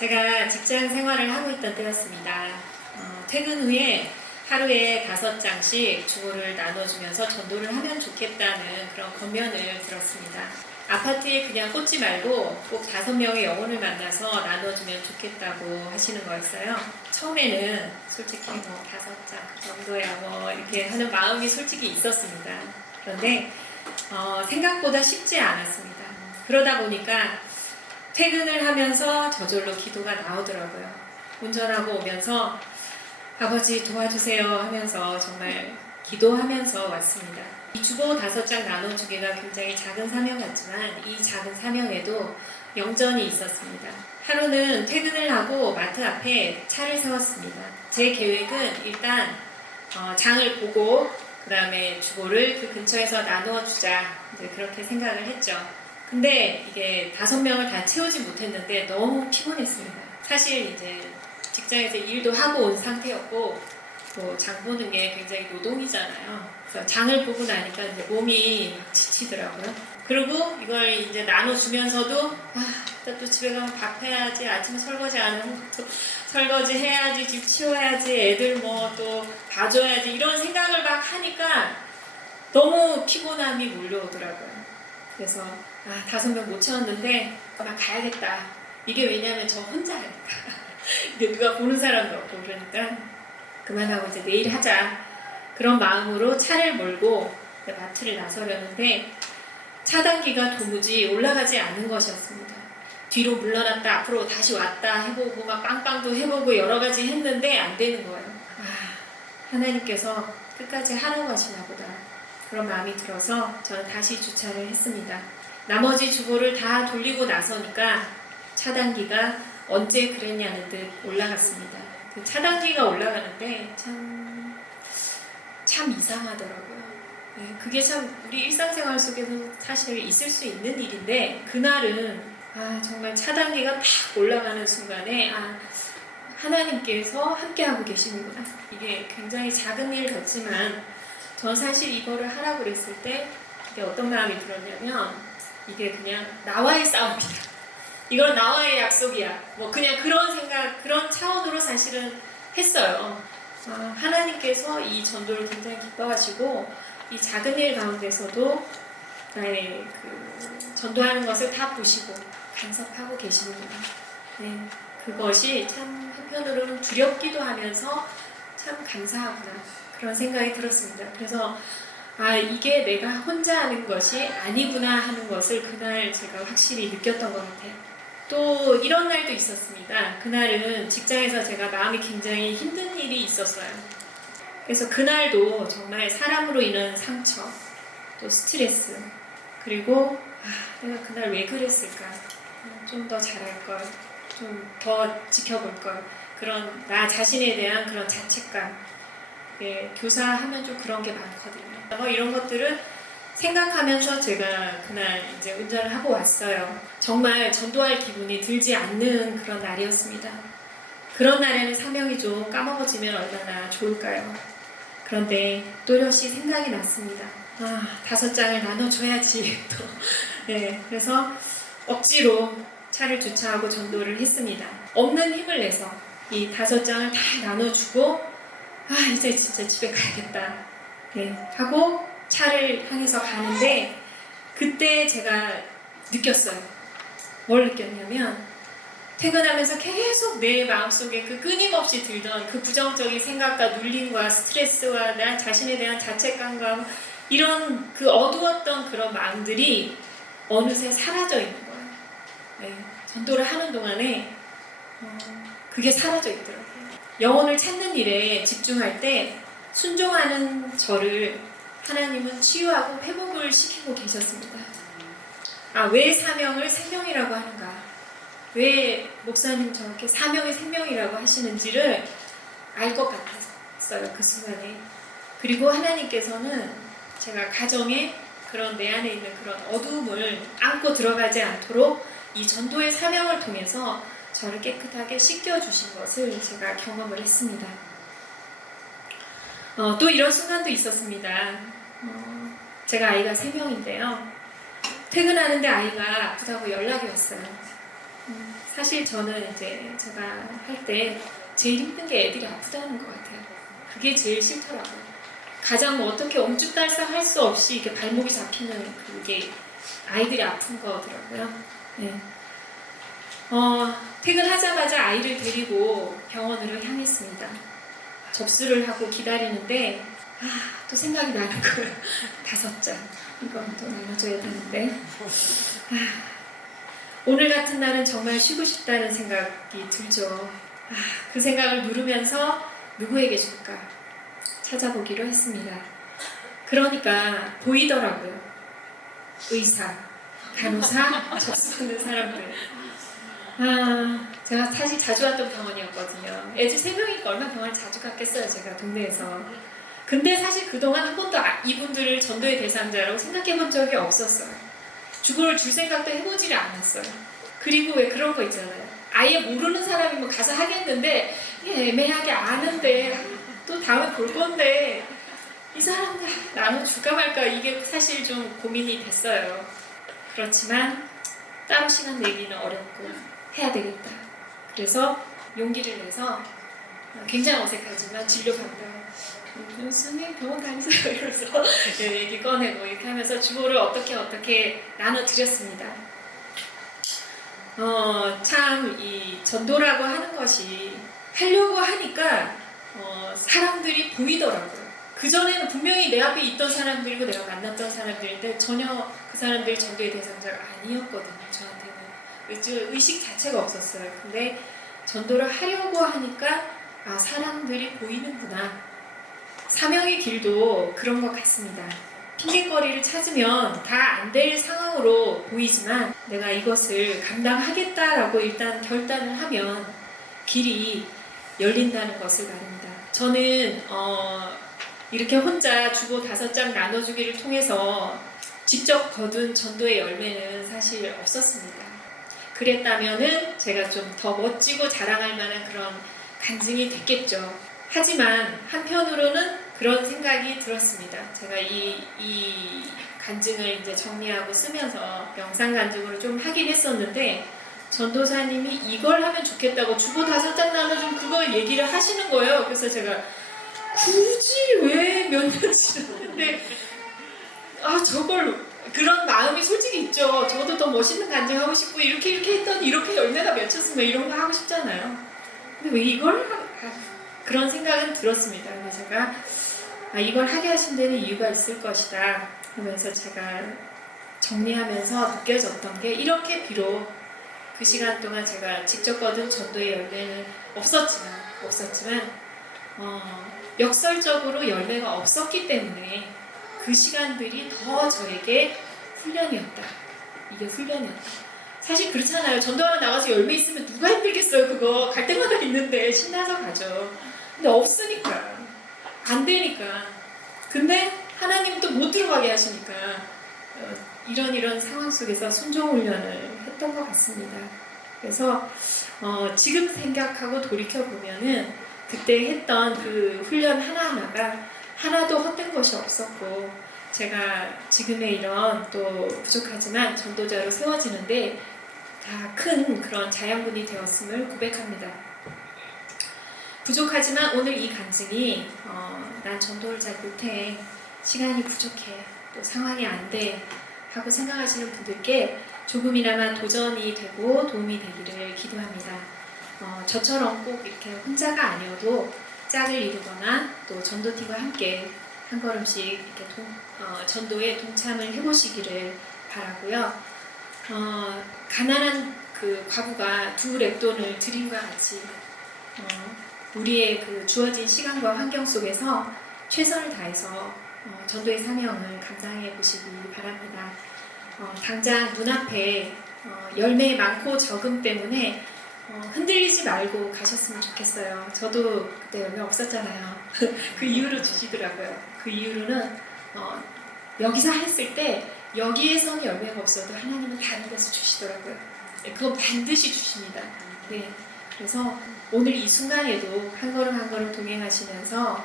제가 직장 생활을 하고 있던 때였습니다. 퇴근 후에 하루에 5장씩 주보를 나눠주면서 전도를 하면 좋겠다는 그런 권면을 들었습니다. 아파트에 그냥 꽂지 말고 꼭 5명의 영혼을 만나서 나눠주면 좋겠다고 하시는 거였어요. 처음에는 솔직히 5장 정도야 이렇게 하는 마음이 솔직히 있었습니다. 그런데 생각보다 쉽지 않았습니다. 그러다 보니까 퇴근을 하면서 저절로 기도가 나오더라고요. 운전하고 오면서 아버지 도와주세요 하면서 정말 기도하면서 왔습니다. 이 주보 5장 나눠주기가 굉장히 작은 사명 같지만 이 작은 사명에도 영전이 있었습니다. 하루는 퇴근을 하고 마트 앞에 차를 세웠습니다. 제 계획은 일단 장을 보고 그 다음에 주보를 그 근처에서 나눠주자 이제 그렇게 생각을 했죠. 근데 이게 5명을 다 채우지 못했는데 너무 피곤했습니다. 사실 이제 직장에서 일도 하고 온 상태였고 또 장 보는 게 굉장히 노동이잖아요. 그래서 장을 보고 나니까 이제 몸이 지치더라고요. 그리고 이걸 이제 나눠주면서도 일단 또 집에 가면 밥 해야지, 아침에 설거지 안 하는 것도 설거지 해야지, 집 치워야지, 애들 또 봐줘야지 이런 생각을 막 하니까 너무 피곤함이 몰려오더라고요. 그래서 5명 못 채웠는데 막 가야겠다. 이게 왜냐면 저 혼자니까. 근데 누가 보는 사람도 없고 그러니까 그만하고 이제 내일 하자. 그런 마음으로 차를 몰고 마트를 나서려는데 차단기가 도무지 올라가지 않은 것이었습니다. 뒤로 물러났다 앞으로 다시 왔다 해보고 막 빵빵도 해보고 여러 가지 했는데 안 되는 거예요. 하나님께서 끝까지 하라고 하시나 보다. 그런 마음이 들어서 저는 다시 주차를 했습니다. 나머지 주보를 다 돌리고 나서니까 차단기가 언제 그랬냐는 듯 올라갔습니다. 그 차단기가 올라가는데 참 이상하더라고요. 네, 그게 참 우리 일상생활 속에는 사실 있을 수 있는 일인데 그날은 정말 차단기가 탁 올라가는 순간에 하나님께서 함께하고 계시는구나. 이게 굉장히 작은 일 같지만 전 사실 이거를 하라고 그랬을 때 이게 어떤 마음이 들었냐면 이게 그냥 나와의 싸움이다. 이건 나와의 약속이야. 그냥 그런 생각, 그런 차원으로 사실은 했어요. 하나님께서 이 전도를 굉장히 기뻐하시고 이 작은 일 가운데서도 나의 전도하는 것을 다 보시고 간섭하고 계시는구나. 네, 그것이 참 한편으로는 두렵기도 하면서 참 감사하구나. 그런 생각이 들었습니다. 그래서 이게 내가 혼자 하는 것이 아니구나 하는 것을 그날 제가 확실히 느꼈던 것 같아요. 또 이런 날도 있었습니다. 그날은 직장에서 제가 마음이 굉장히 힘든 일이 있었어요. 그래서 그날도 정말 사람으로 인한 상처, 또 스트레스, 그리고 내가 그날 왜 그랬을까? 좀 더 잘할걸, 좀 더 지켜볼걸, 그런 나 자신에 대한 그런 자책감. 교사하면 좀 그런 게 많거든요. 이런 것들은 생각하면서 제가 그날 이제 운전을 하고 왔어요. 정말 전도할 기분이 들지 않는 그런 날이었습니다. 그런 날에는 사명이 좀 까먹어지면 얼마나 좋을까요? 그런데 또렷이 생각이 났습니다. 5장을 나눠줘야지. 또. 네, 그래서 억지로 차를 주차하고 전도를 했습니다. 없는 힘을 내서 이 5장을 다 나눠주고 이제 진짜 집에 가야겠다. 네, 하고 차를 향해서 가는데 그때 제가 느꼈어요. 뭘 느꼈냐면 퇴근하면서 계속 내 마음속에 그 끊임없이 들던 그 부정적인 생각과 눌림과 스트레스와 나 자신에 대한 자책감과 이런 그 어두웠던 그런 마음들이 어느새 사라져 있는 거예요. 네, 전도를 하는 동안에 그게 사라져 있더라고요. 영혼을 찾는 일에 집중할 때 순종하는 저를 하나님은 치유하고 회복을 시키고 계셨습니다. 왜 사명을 생명이라고 하는가? 왜 목사님 저렇게 사명이 생명이라고 하시는지를 알 것 같았어요. 그 순간에. 그리고 하나님께서는 제가 가정에 그런 내 안에 있는 그런 어두움을 안고 들어가지 않도록 이 전도의 사명을 통해서 저를 깨끗하게 씻겨주신 것을 제가 경험을 했습니다. 또 이런 순간도 있었습니다. 제가 아이가 3명인데요. 퇴근하는데 아이가 아프다고 연락이 왔어요. 사실 저는 이제 제가 할 때 제일 힘든 게 애들이 아프다는 것 같아요. 그게 제일 싫더라고요. 가장 뭐 어떻게 엄죽달싹 할 수 없이 이렇게 발목이 잡히는 그게 아이들이 아픈 거더라고요. 네. 퇴근하자마자 아이를 데리고 병원으로 향했습니다. 접수를 하고 기다리는데 또 생각이 나는 거예요. 5장 이건 또 나눠줘야 되는데 오늘 같은 날은 정말 쉬고 싶다는 생각이 들죠. 그 생각을 누르면서 누구에게 줄까 찾아보기로 했습니다. 그러니까 보이더라고요. 의사, 간호사, 접수하는 사람들. 제가 사실 자주 왔던 병원이었거든요. 애들 3명이니까 얼마나 병원을 자주 갔겠어요, 제가 동네에서. 근데 사실 그동안 한 번도 이분들을 전도의 대상자라고 생각해 본 적이 없었어요. 주보를 줄 생각도 해보지를 않았어요. 그리고 왜 그런 거 있잖아요. 아예 모르는 사람이면 가서 하겠는데 애매하게 아는데 또 다음에 볼 건데 이 사람들 나눠줄까 말까 이게 사실 좀 고민이 됐어요. 그렇지만 따로 시간 내기는 어렵고 해야 되겠다. 그래서 용기를 내서 굉장히 어색하지만 진료 간다고 교수님 병원 다니세요 이러면서 얘기 꺼내고 이렇게 하면서 주보를 어떻게 나눠드렸습니다. 참 이 전도라고 하는 것이 하려고 하니까 사람들이 보이더라고요. 그전에는 분명히 내 앞에 있던 사람들이고 내가 만났던 사람들인데 전혀 그 사람들이 전도의 대상자가 아니었거든요. 저한테는 의식 자체가 없었어요. 근데 전도를 하려고 하니까 사람들이 보이는구나. 사명의 길도 그런 것 같습니다. 핑계거리를 찾으면 다 안 될 상황으로 보이지만 내가 이것을 감당하겠다라고 일단 결단을 하면 길이 열린다는 것을 말입니다. 저는 이렇게 혼자 주보 5장 나눠주기를 통해서 직접 거둔 전도의 열매는 사실 없었습니다. 그랬다면은 제가 좀 더 멋지고 자랑할 만한 그런 간증이 됐겠죠. 하지만 한편으로는 그런 생각이 들었습니다. 제가 이 간증을 이제 정리하고 쓰면서 영상 간증으로 좀 하긴 했었는데 전도사님이 이걸 하면 좋겠다고 주보 5장 나눠준 그걸 얘기를 하시는 거예요. 그래서 제가 굳이 왜 몇 년치 했는데 저걸 그런 마음이 솔직히 있죠. 저도 더 멋있는 간증하고 싶고 이렇게 했더니 이렇게 열매가 맺혔으면 이런 거 하고 싶잖아요. 근데 왜 이걸 그런 생각은 들었습니다. 근데 제가 이걸 하게 하신 데는 이유가 있을 것이다 하면서 제가 정리하면서 느껴졌던 게 이렇게 비록 그 시간 동안 제가 직접 거둔 전도의 열매는 없었지만 역설적으로 열매가 없었기 때문에 그 시간들이 더 저에게 훈련이었다. 이게 훈련이었다. 사실 그렇잖아요. 전도하러 나가서 열매 있으면 누가 힘들겠어요. 그거 갈 때마다 있는데 신나서 가죠. 근데 없으니까 안 되니까. 근데 하나님 또 못 들어가게 하시니까 이런 상황 속에서 순종 훈련을 했던 것 같습니다. 그래서 지금 생각하고 돌이켜 보면은 그때 했던 그 훈련 하나하나가 하나도 헛된 것이 없었고 제가 지금의 이런 또 부족하지만 전도자로 세워지는데 다 큰 그런 자양분이 되었음을 고백합니다. 부족하지만 오늘 이 간증이 난 전도를 잘 못해, 시간이 부족해, 또 상황이 안 돼 하고 생각하시는 분들께 조금이나마 도전이 되고 도움이 되기를 기도합니다. 저처럼 꼭 이렇게 혼자가 아니어도 짝을 이루거나 또 전도팀과 함께 한 걸음씩 이렇게 전도에 동참을 해보시기를 바라고요. 가난한 그 과부가 2렙돈을 드림과 같이 우리의 그 주어진 시간과 환경 속에서 최선을 다해서 전도의 사명을 감당해 보시기 바랍니다. 당장 눈앞에 열매 많고 적음 때문에 흔들리지 말고 가셨으면 좋겠어요. 저도 그때 열매 없었잖아요. 그 이유로 주시더라고요. 그 이유로는 여기서 했을 때 여기에서는 열매가 없어도 하나님은 다른 데서 주시더라고요. 그건 반드시 주십니다. 네. 그래서 오늘 이 순간에도 한 걸음 한 걸음 동행하시면서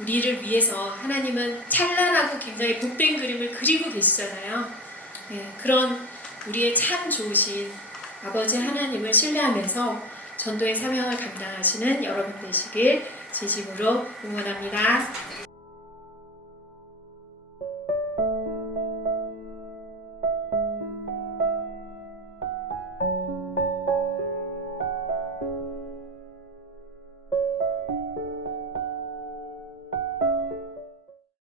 우리를 위해서 하나님은 찬란하고 굉장히 복된 그림을 그리고 계시잖아요. 네. 그런 우리의 참 좋으신 아버지 하나님을 신뢰하면서 전도의 사명을 감당하시는 여러분 되시길 진심으로 응원합니다.